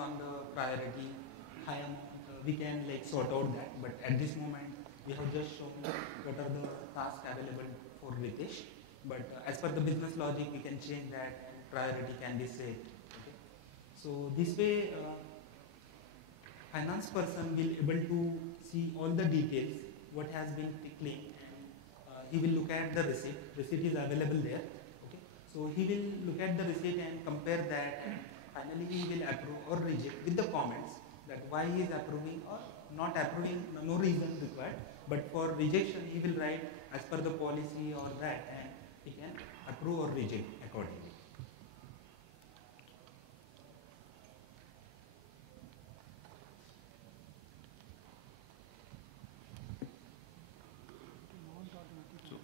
on the priority, high amount, we can like sort out that. But at this moment, we have just shown what are the tasks available for Ritesh. But as per the business logic, we can change that priority can be set. Okay. So this way, finance person will able to see all the details, what has been claimed, and he will look at the receipt. Receipt is available there. Okay. So he will look at the receipt and compare that, and finally he will approve or reject with the comments that why he is approving or not approving, no reason required. But for rejection, he will write as per the policy or that, and he can approve or reject accordingly.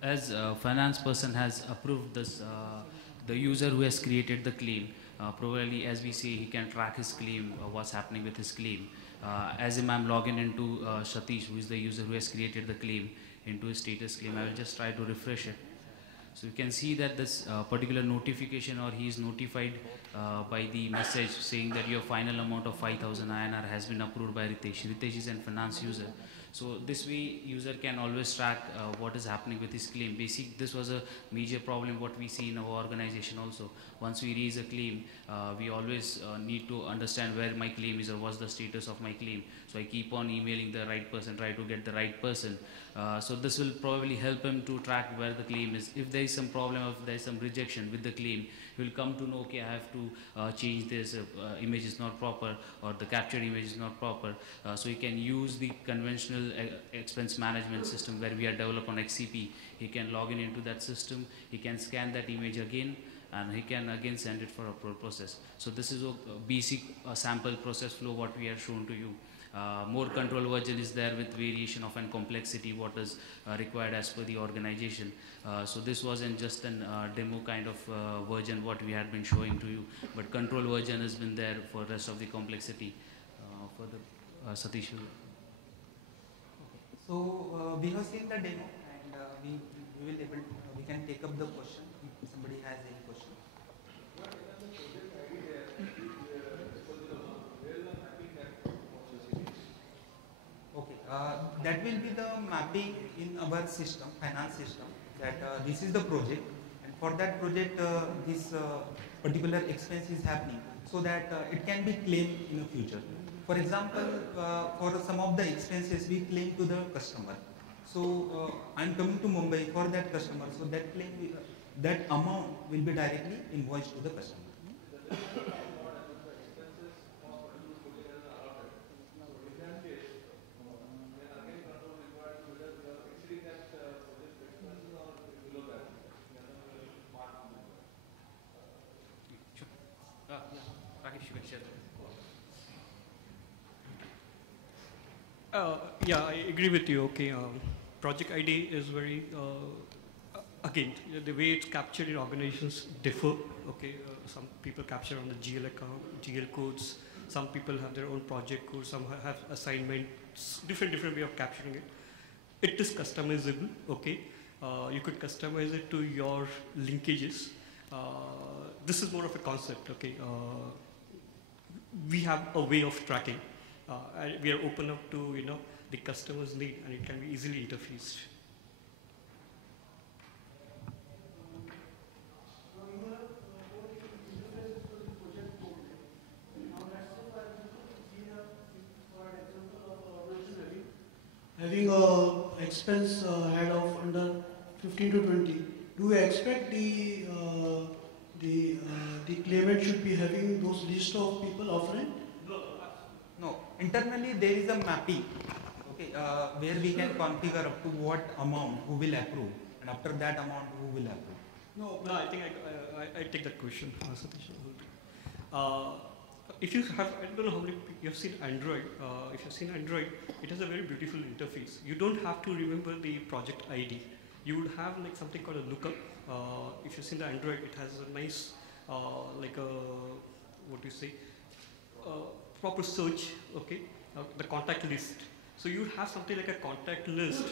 As finance person has approved this, the user who has created the claim, probably as we say, he can track his claim, what's happening with his claim. As I'm logging into Satish, who is the user who has created the claim, into his status claim, I will just try to refresh it. So you can see that this particular notification, or he is notified by the message saying that your final amount of 5,000 INR has been approved by Ritesh. Ritesh is a finance user. So this way user can always track what is happening with his claim. Basically, this was a major problem what we see in our organization also. Once we raise a claim, we always need to understand where my claim is or what's the status of my claim. So I keep on emailing the right person, try to get the right person. So this will probably help him to track where the claim is. If there is some problem, if there is some rejection with the claim, he will come to know, okay, I have to change this, image is not proper, or the captured image is not proper. So he can use the conventional expense management system where we are developed on XCP. He can log in into that system, he can scan that image again, and he can again send it for approval process. So this is a basic sample process flow what we have shown to you. More control version is there with variation of and complexity what is required as per the organization. So this wasn't just a demo kind of version what we had been showing to you, but control version has been there for rest of the complexity. For the Satish. So we have seen the demo, and we can take up the question if somebody has any question. Okay, that will be the mapping in our system, finance system, that this is the project, and for that project this particular expense is happening, so that it can be claimed in the future. For example, for some of the expenses we claim to the customer. So I am coming to Mumbai for that customer, so that claim, that amount will be directly invoiced to the customer. Yeah, I agree with you. Okay, project ID is very, again, the way it's captured in organizations differ. Okay, some people capture on the GL account, GL codes. Some people have their own project codes. Some have assignments. Different way of capturing it. It is customizable. Okay, you could customize it to your linkages. This is more of a concept. Okay, we have a way of tracking. We are open up to the customer's need, and it can be easily interfaced. Having a expense head of under 15 to 20, do you expect the claimant should be having those list of people offering? No, internally there is a mapping, okay, where we can configure up to what amount who will approve, and after that amount who will approve. No, I think I take that question, Satish. If you have, I don't know how many you have seen Android. If you've seen Android, it has a very beautiful interface. You don't have to remember the project ID. You would have like something called a lookup. If you've seen the Android, it has a nice, like a, what do you say, proper search, okay, the contact list. So you have something like a contact list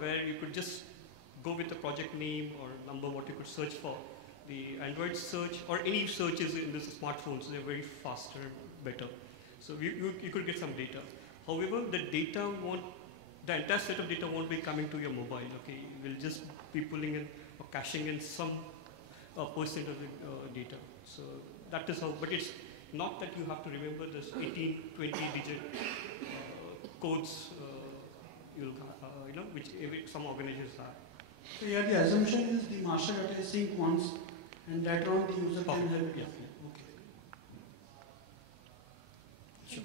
where you could just go with the project name or number what you could search for. The Android search or any searches in the smartphones, they're very faster, better. So you could get some data. However, the entire set of data won't be coming to your mobile. Okay, you will just be pulling in or caching in some percent of the data. So that is how. But it's not that you have to remember this 18, 20 digit codes. Which some organizations have. So here the assumption is the master data is synced once, and later on the user can help. Yeah. Okay. Sure.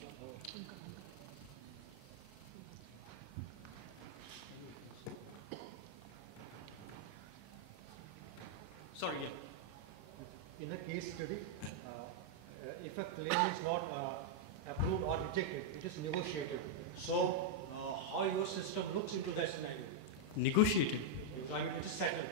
Sorry, yeah. In a case study, if a claim is not approved or rejected, it is negotiated. So, how your system looks into that scenario? Negotiated. I mean, it is settled.